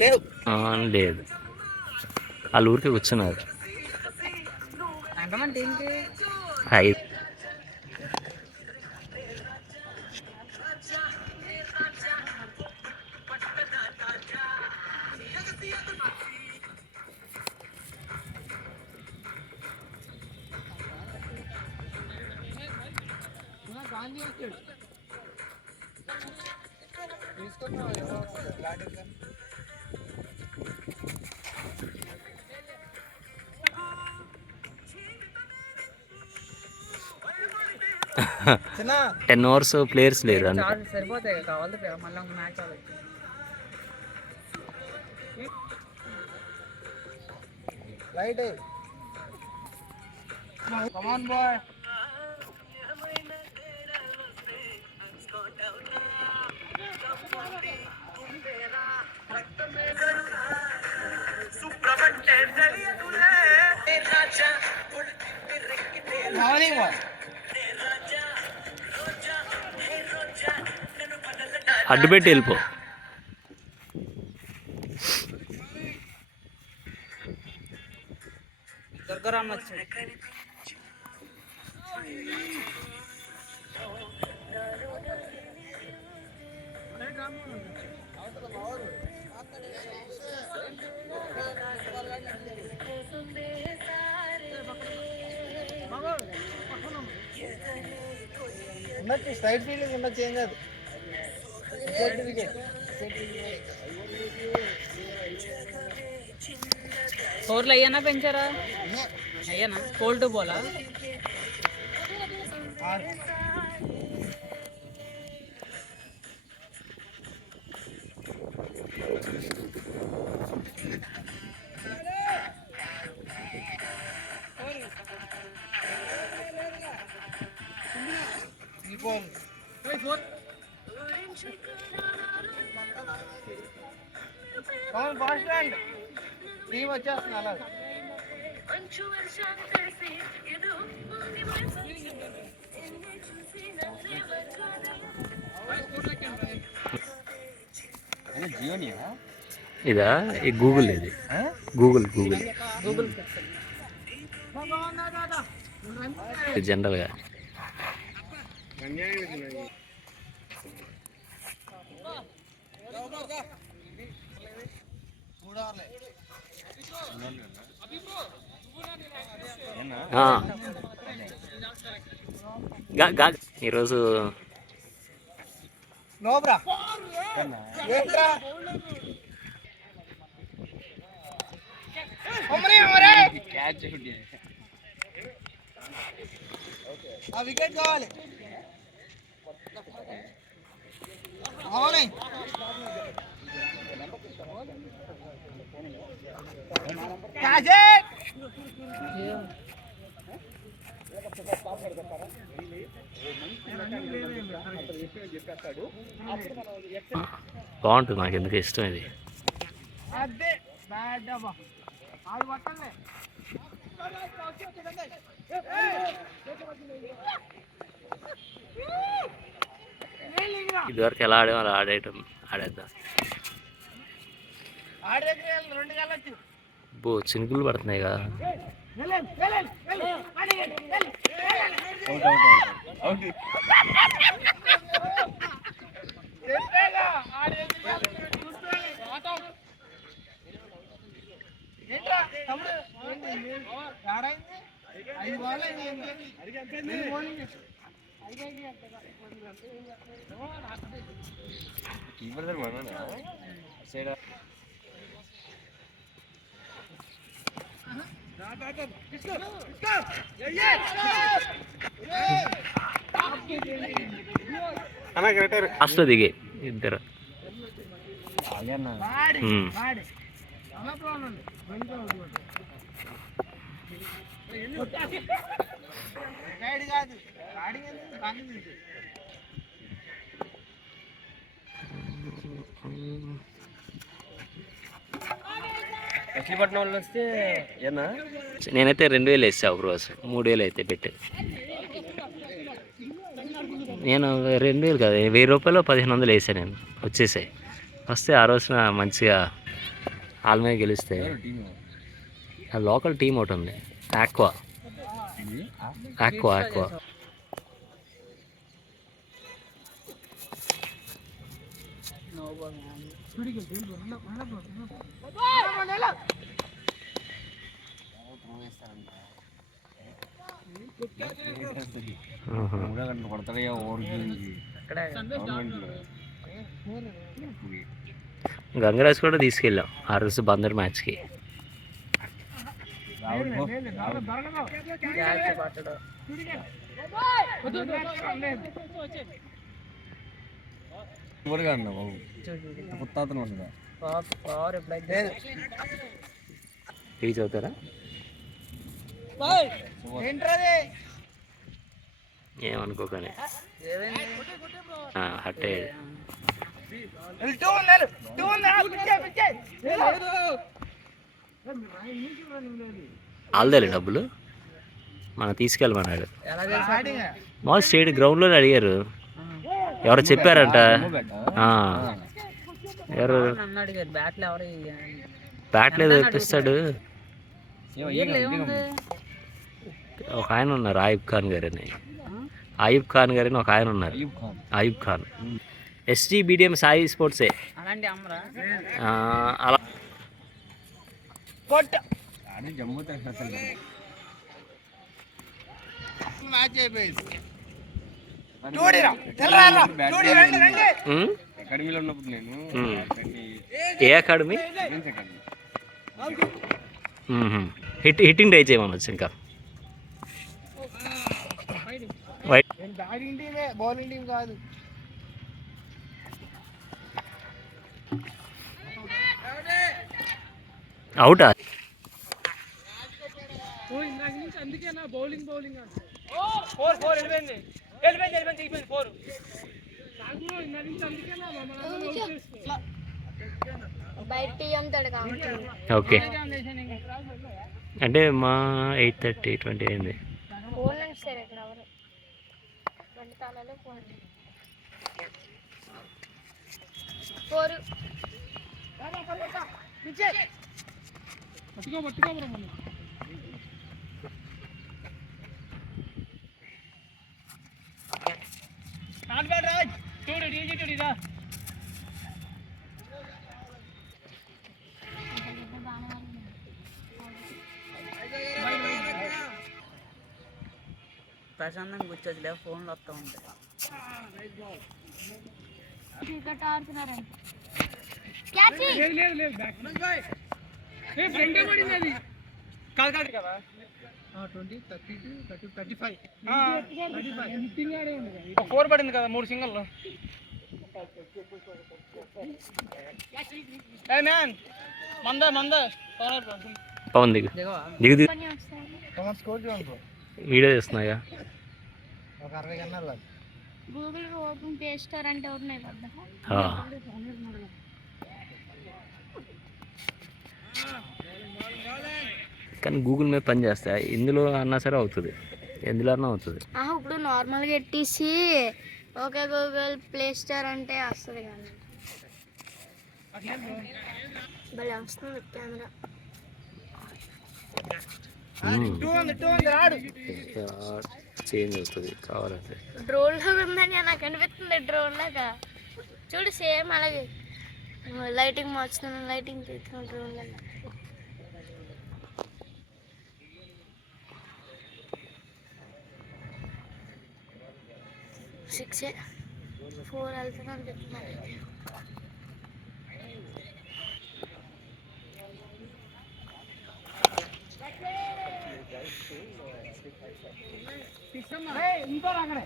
లేదు లేదు, వాళ్ళ ఊరికి కూర్చున్నారు. ఎంతమంది ఏంటి 5. చిన్న 10 అవర్స్ ప్లేయర్స్ లేరు అందుకే. సరిపోతాయి కావాలి మళ్ళీ ఒక మ్యాచ్ అవ్వచ్చు. Right come on boy. అడ్డుపెట్టి వెళ్ళిపో. దుర్గారామ్ వచ్చాడు. ఉండొచ్చు, స్ట్రైట్ ఫీల్డింగ్ ఉండొచ్చు, ఏం కాదు. స్కోర్లు అయ్యానా పెంచారా? అయ్యానా కోల్డ్ బోలా? వచ్చేస్తున్నా అలా. ఇదా ఈ గూగుల్, ఇది గూగుల్ ఇది జనరల్గా. ఈరోజు వికెట్ కావాలి. బాగుంటుంది, నాకు ఎందుకు ఇష్టం ఇది. ఇదివరకు ఎలా ఆడేమో అలా ఆడేద్దాం. బో చినుకులు పడుతున్నాయి కదా. ఫస్ట్ దిగే ఇద్దరు. మచిలీపట్నం వాళ్ళు వస్తే ఏనా నేనైతే 2000 వేసా ఒక రోజు, 3000 అయితే పెట్టి. నేను 2000 కాదు, 1000 రూపాయలు 1500 వేసాను నేను, వచ్చేసాయి. వస్తే ఆ రోజున మంచిగా ఆల్మే గెలుస్తాయి. ఆ లోకల్ టీం ఒకటి ఉంది, Aqua. Aqua Aqua no ball కొడతాడయ్యా ఊరికి గంగరాజ్ కూడా తీసుకెళ్ళాం ఆ రోజు బందర్ మ్యాచ్కి. పట్టడం ఊరుగా అన్నా బాబు కొత్త అతను ఉండదా పవర్ రిప్లై టీచ్ అవుతారా? ఏమనుకోకనే హట్ అయ్యాడు. ఆల్దేలే డబ్బులు మనం తీసుకెళ్ళమన్నాడు. మామూలు స్టేట్ గ్రౌండ్లోనే అడిగారు, ఎవరో చెప్పారంట. ఎవరు బ్యాట్లు ఎవరు బ్యాట్ లేదు తెప్పిస్తాడు. ఒక ఆయన ఉన్నారు, ఆయుబ్ ఖాన్ గారు అని. ఆయుబ్ ఖాన్ గారు అని ఒక ఆయన ఉన్నారు. ఆయుబ్ ఖాన్ SGBDM సాయి స్పోర్ట్సే అలాంటి అమ్మరా అలా. జమ్మూ అకాడమీలో ఉన్నప్పుడు నేను ఏ అకాడమీ? హిట్టింగ్ ట్రై చేయమనొచ్చు. ఇంకా బౌలింగ్ టీం కాదు. అవుటా? అందుకేనా బౌలింగ్ బౌలింగ్ ఓకే. అంటే మా 8:30 అయింది. ప్రశాంతంగా కూర్చోచ్చులే, ఫోన్లు వస్తూ ఉంటాయి. ఫోర్ పడింది కదా 3 సింగల్లో. పవన్ దిగు దిగు దిగు. వీడియో చేస్తున్నాయా? గూగుల్ ఓపెన్ ప్లే స్టోర్ అంటే ఉన్నాయి కదా. కానీ గూగుల్ మీద పని చేస్తా, ఇందులో అన్నా సరే అవుతుంది, ఎందులో అన్నా అవుతుంది. ఇప్పుడు నార్మల్గా ఎట్టేసి ఓకే గూగుల్ ప్లే స్టోర్ అంటే వస్తుంది కానీ భలే వస్తుంది కెమెరా. చేంజ్ అవుతుంది కావాలంటే. డ్రోన్ లాగా ఉందని నాకు అనిపిస్తుంది. డ్రోన్ లాగా చూడు, సేమ్ అలాగే లైటింగ్ మార్చుతున్నాను, లైటింగ్ తీస్తున్నాను డ్రోన్ లాగా. సిక్స్ 4 వెళ్తున్నాను చెప్తున్నాను. ఇంకో అక్కడే